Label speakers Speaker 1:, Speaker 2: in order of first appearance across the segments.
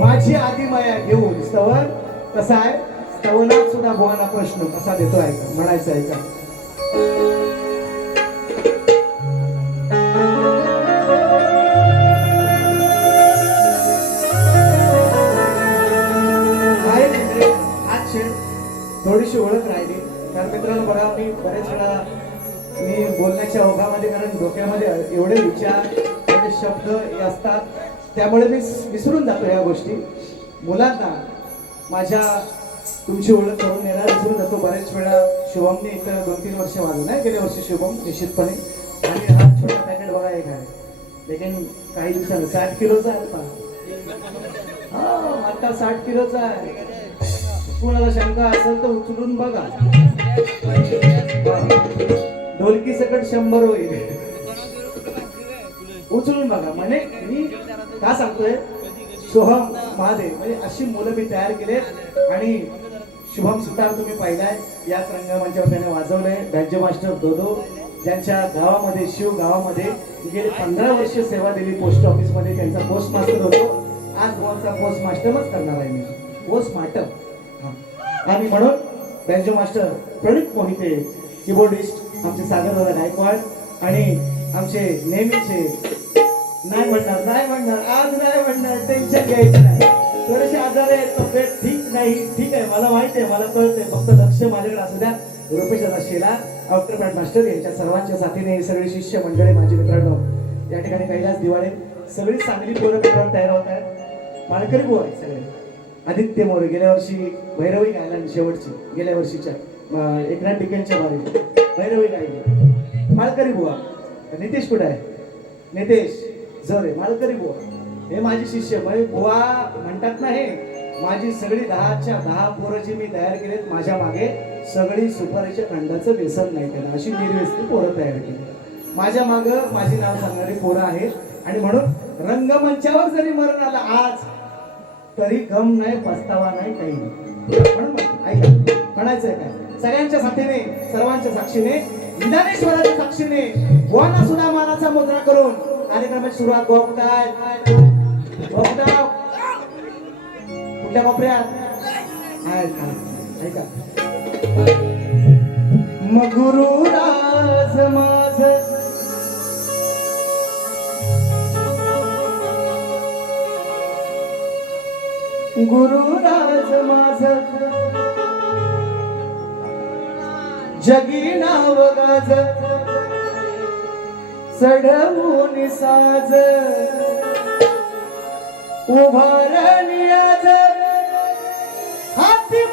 Speaker 1: माझी आदिमाया घेऊन स्तवन कसा आहे. स्तवनात सुद्धा भुवाना प्रश्न कसा देतो ऐका म्हणायचं ऐका मी बरेच वेळा मी बोलण्याच्या ओघामध्ये कारण डोक्यामध्ये एवढे विचार एवढे शब्द हे असतात. त्यामुळे मी विसरून जातो या गोष्टी. मुलांना माझ्या तुमची ओळख करून देणार विसरून जातो. बरेच वेळा शुभमने इथं दोन तीन वर्ष वाजलं नाही गेल्या वर्षी शुभम निश्चितपणे. आणि हा छोटा पॅकेट बघा एक आहे. लेकिन काही दिवसानं साठ किलोचा आहे पहा. हा आता साठ किलोचा आहे. कुणाला शंका असेल तर उचलून बघा. ढोलकी सकट शंभर होईल. उचलून बघा. म्हणे मी का सांगतोय? सोहम महादेव म्हणजे अशी मुलं मी तयार केलेत आणि शुभम सुतार तुम्ही पाहिलाय. याच रंगमंचावर त्याने वाजवलंय. राज्य मास्टर दोदो ज्यांच्या गावामध्ये शिव गावामध्ये गेली पंधरा वर्ष सेवा दिली पोस्ट ऑफिसमध्ये त्यांचा पोस्ट मास्टर होतो. आज गोवाचा पोस्ट मास्टरच करणार आहे मी. पोस्ट मास्टर आणि म्हणून banjo master Pranit Mohite keyboardist आमचे सागरदादा गायकवाड आणि आमचे नेहमीचे नाही म्हणणार नाही म्हणणार आज नाही म्हणणार टेन्शन घ्यायचं नाही. थोडेसे आजार आहे तब्येत ठीक नाही ठीक आहे मला माहिती आहे मला कळतंय फक्त लक्ष माझ्याकडे असू द्या. रुपेश दादा शेला डॉक्टर मॅट मास्टर यांच्या सर्वांच्या साथीने सगळे शिष्य मंडळी माझे मित्रांनो या ठिकाणी कैलास दिवाळे सगळी चांगली पोरं तयार होत आहेत. मानकरी बुवा सगळे. आदित्य मोरे गेल्या वर्षी भैरवी गायला शेवटची गेल्या वर्षीच्या एकनाथ टिकेंच्या बारी भैरवी गायली माळकरी बुवा. नितेश कुठे आहे? नितेश जरे माळकरी बुवा. हे माझे शिष्य म्हणजे बुवा म्हणतात ना हे माझी सगळी दहाच्या दहा पोरं जी मी तयार केलीत माझ्या मागे सगळी सुपारीच्या खंडाचं व्यसन नाही केलं अशी निर्व्यस्ती पोरं तयार केली. माझ्या मागं माझी नाव सांगणारी पोरं आहेत. आणि म्हणून रंगमंचावर जरी मरण आलं आज तरी गम नाही पस्तावा नाही काही नाही. म्हणून म्हणायचंय काय? सगळ्यांच्या साथीने सर्वांच्या साक्षीने विधानेश्वराच्या साक्षीने गोवाना सुद्धा मानाचा मुद्रा करून कार्यक्रमाची सुरुवात गोपताय गोपता कुठल्या कोपऱ्यात? ऐका. मग गुरु राज गुरुराज गुरु राज जगी नाव गाज. चढवून साज. उभारणी आज. हाती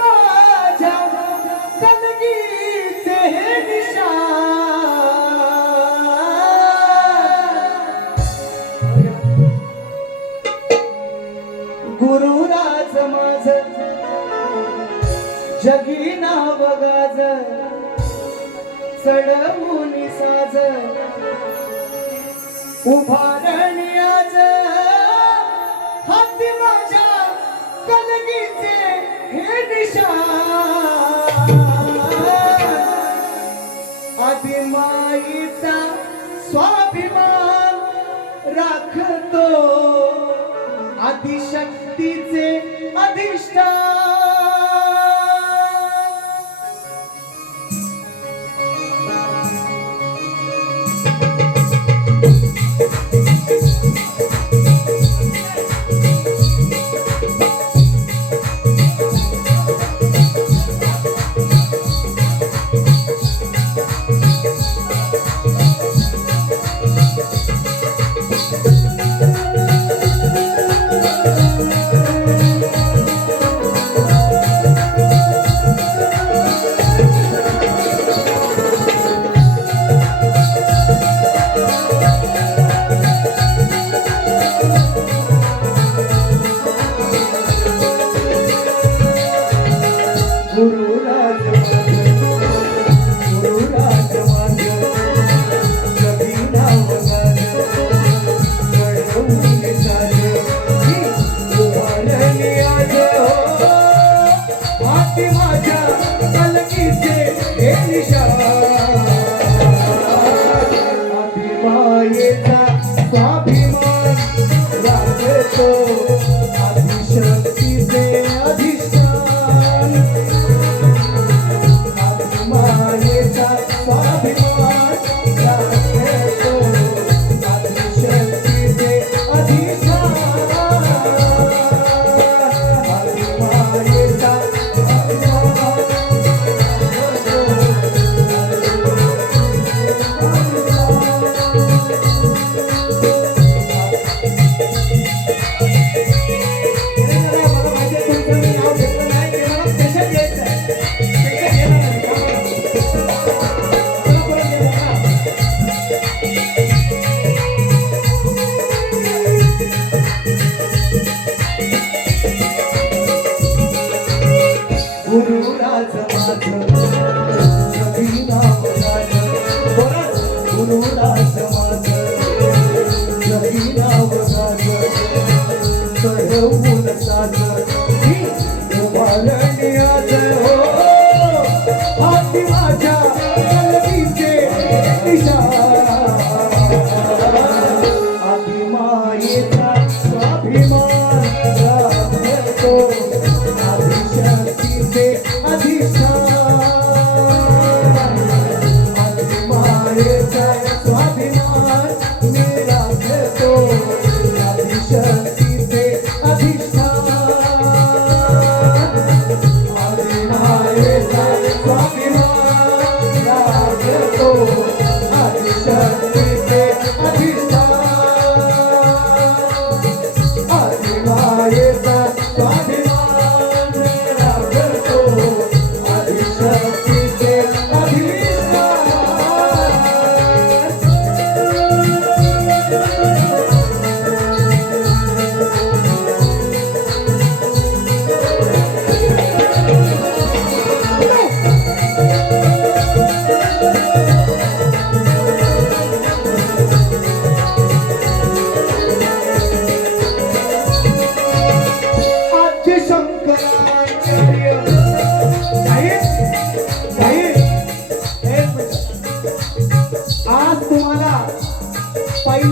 Speaker 1: गुरुराज माझ जगी ना बगाज चढवून साज. उभारणी आज हाती माझ्या कलगीचे हे निशाण आदिमाईचा स्वाभिमान राखतो. अतिशय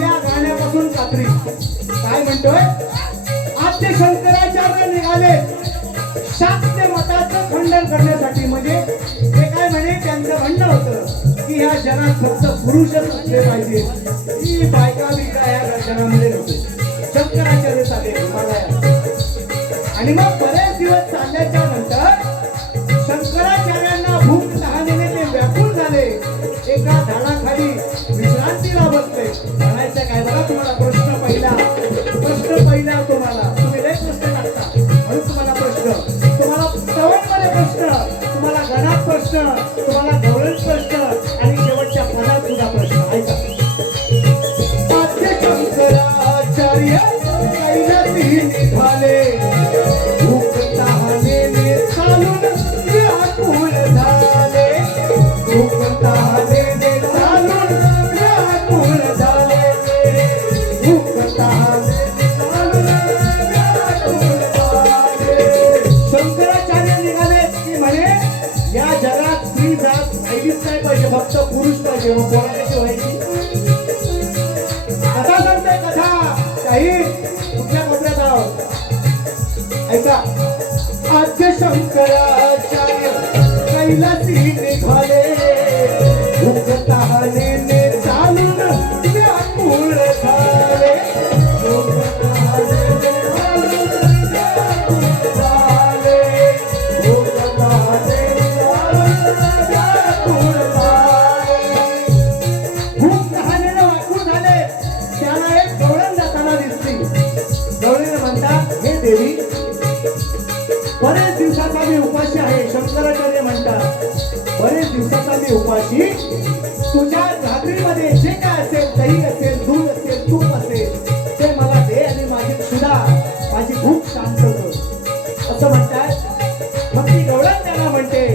Speaker 1: पहिल्या गाण्यापासून कात्री काय म्हणतोय? आद्य शंकराचार्य निघाले. शास्त्र मताचं खंडन करण्यासाठी म्हणजे ते काय म्हणे त्यांचं म्हणणं होतं की ह्या जनात फक्त पुरुषच असले पाहिजे. ही बायका बिका या जगामध्ये नव्हते. शंकराचार्य चालेल आणि मग बरेच दिवस चालल्याच्या ಹೇಳ शंकरा आद्य शंकराचार्य कैलासी निघाले. महत्वाची तुझ्या घागरीमध्ये जे काय असेल दही असेल दूध असेल तूप असेल ते मला दे आणि माझी तुला माझी भूक शांत कर. असं म्हणतात. मग ती गवळण त्यांना म्हणते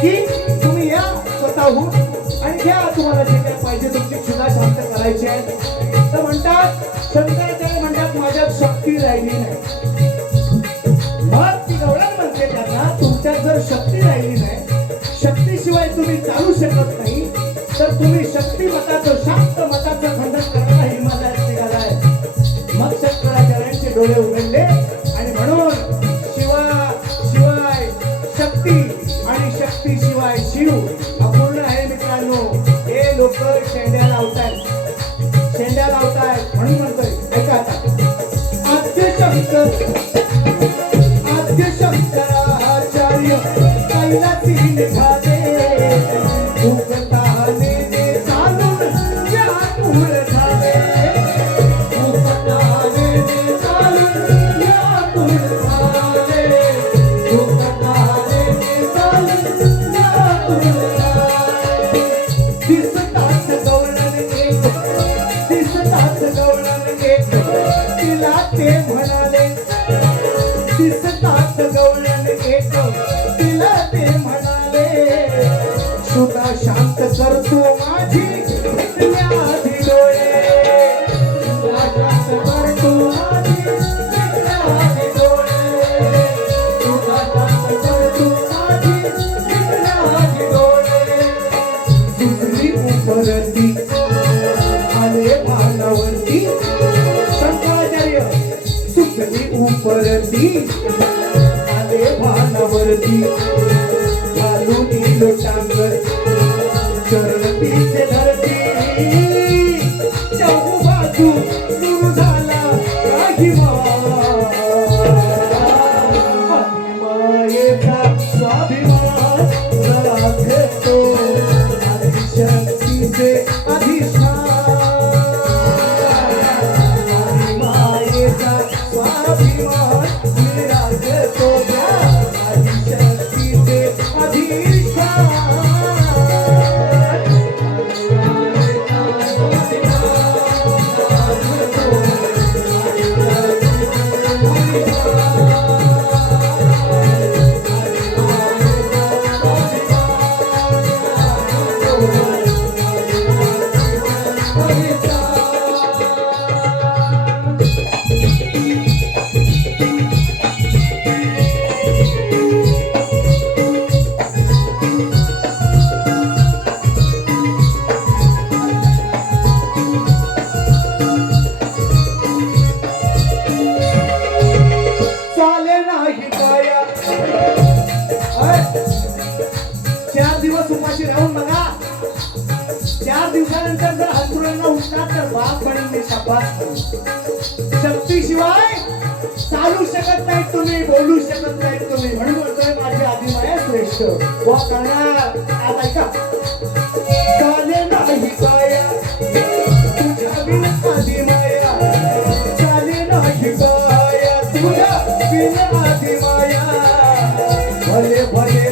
Speaker 1: की तुम्ही या स्वतःहून आणि घ्या तुम्हाला जे काय पाहिजे तुमची क्षुधा शांत करायची आहे. तर म्हणतात शंकराचार्य म्हणतात माझ्यात शक्ती राहिली नाही. शकत नाही तर शक्ती मताचं शांत मताचं खंडन करायला हिमालयात निघालाय मग शंकराचार्यांचे डोळे उघडले आणि म्हणून शिवा शिवाय शक्ती आणि शक्ती शिवाय शिव अपूर्ण आहे मित्रांनो. हे लोक शेंड्या लावतायत. शेंड्या लावतायत म्हणून म्हणतोय. ऐका आता. आद्य शंकर bitch. बोलू तुम्ही म्हणून म्हणतोय माझी श्रेष्ठ आता ऐका नाही पाया तुझ्या बिन नाही पाया तुझ्या बिन भले भले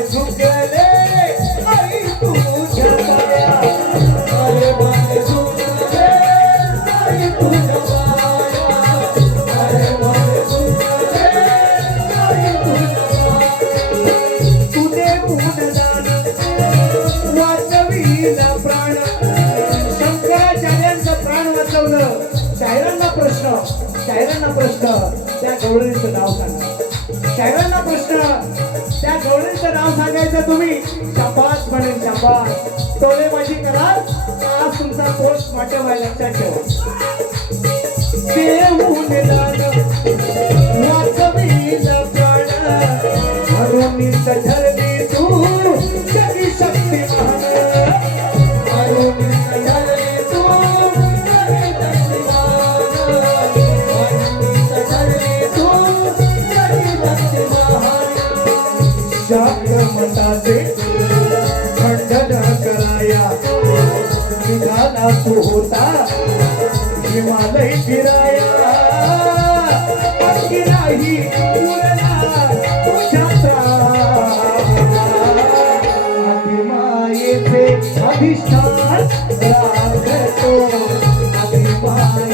Speaker 1: गवळीचं नाव सांगा. सगळ्यांना प्रश्न. त्या गवळीचं नाव सांगायचं तुम्ही शपास म्हणेन शपास माझी कराल आज तुमचा पोस्ट आहे लक्षात ठेवा. देऊन हिमालय फिराया नाही अधिष्ठान राग तो अभिमान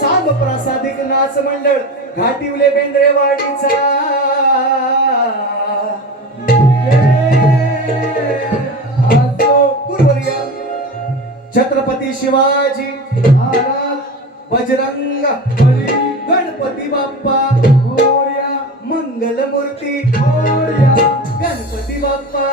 Speaker 1: साम प्रासादिक नाच मंडळ घाटिवले बेंद्रेवाडीचा. पूर्वरिया छत्रपती शिवाजी महाराज बजरंग गणपती बाप्पा मोरया मंगलमूर्ती गणपती बाप्पा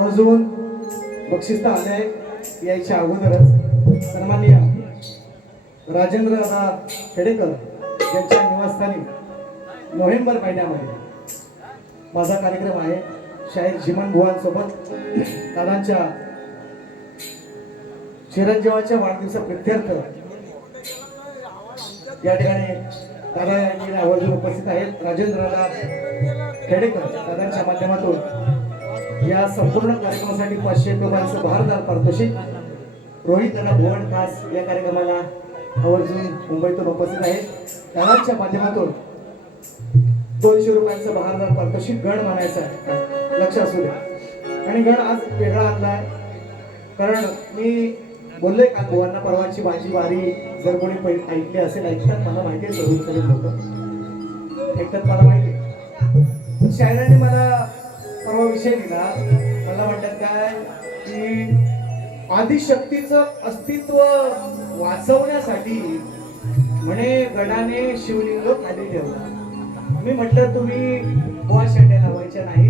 Speaker 1: अजून बक्षिस्त तर आले यायच्या अगोदरच. सन्माननीय राजेंद्र दादा खेडेकर यांच्या निवासस्थानी नोव्हेंबर महिन्यामध्ये माझा कार्यक्रम आहे शाहीर झिमन बुवांसोबत दादांच्या चिरंजीवाच्या वाढदिवसा प्रत्यर्थ या ठिकाणी दादा यांनी आवर्जून उपस्थित आहेत. राजेंद्र दादा खेडेकर दादांच्या माध्यमातून या संपूर्ण कार्यक्रमासाठी पाचशे रुपयांचं भारदार पारितोषिक रोहित दादा भुवन खास या कार्यक्रमाला आवर्जून मुंबईतून उपस्थित आहेत. दादांच्या माध्यमातून दोनशे रुपयांचं बहारदार पारितोषिक गण म्हणायचं आहे. लक्ष असू द्या. आणि गण आज वेगळा आणलाय कारण मी बोललोय का गोवांना परवाची माझी वारी जर कोणी ऐकली असेल ऐकतात मला माहिती आहे तरुण तरुण लोक. ऐकतात मला माहिती आहे. शायराने मला सर्व विषय दिला. मला म्हणतात काय? की आदिशक्तीचं अस्तित्व वाचवण्यासाठी म्हणे गणाने शिवलिंग खाली ठेवला. मी म्हटलं तुम्ही बुवा शेंड्या लावायच्या नाही.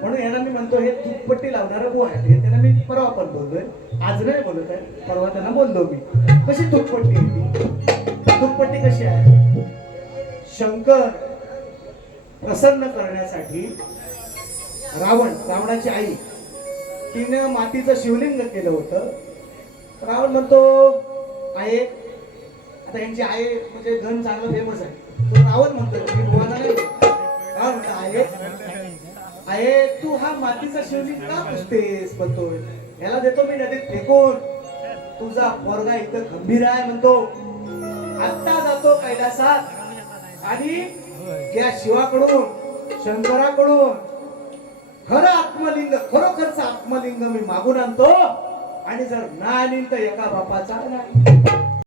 Speaker 1: म्हणून यांना मी म्हणतो हे तुपपट्टी लावणारा बुवा आहे त्यांना मी परवा पण बोलतोय आज नाही बोलत आहे परवा त्यांना बोललो मी. कशी तुपपट्टी आहे ती? तुपपट्टी कशी आहे? शंकर प्रसन्न करण्यासाठी रावण रावणाची आई तिनं मातीचं शिवलिंग केलं होतं. रावण म्हणतो आहे आता यांची आई म्हणजे धन चांगलं फेमस आहे. तो रावण म्हणतो मी नाही रावण म्हणतो आहे आहे तू हा मातीचा शिवलिंग का पुसतेस? म्हणतो याला देतो मी नदीत फेकून. तुझा पोरगा इथं गंभीर आहे म्हणतो. आत्ता जातो कैलासात आणि या शिवाकडून शंकराकडून खरं आत्मलिंग खरोखरच आत्मलिंग मी मागून आणतो. आणि जर ना आणील तर एका बापाचा नाही.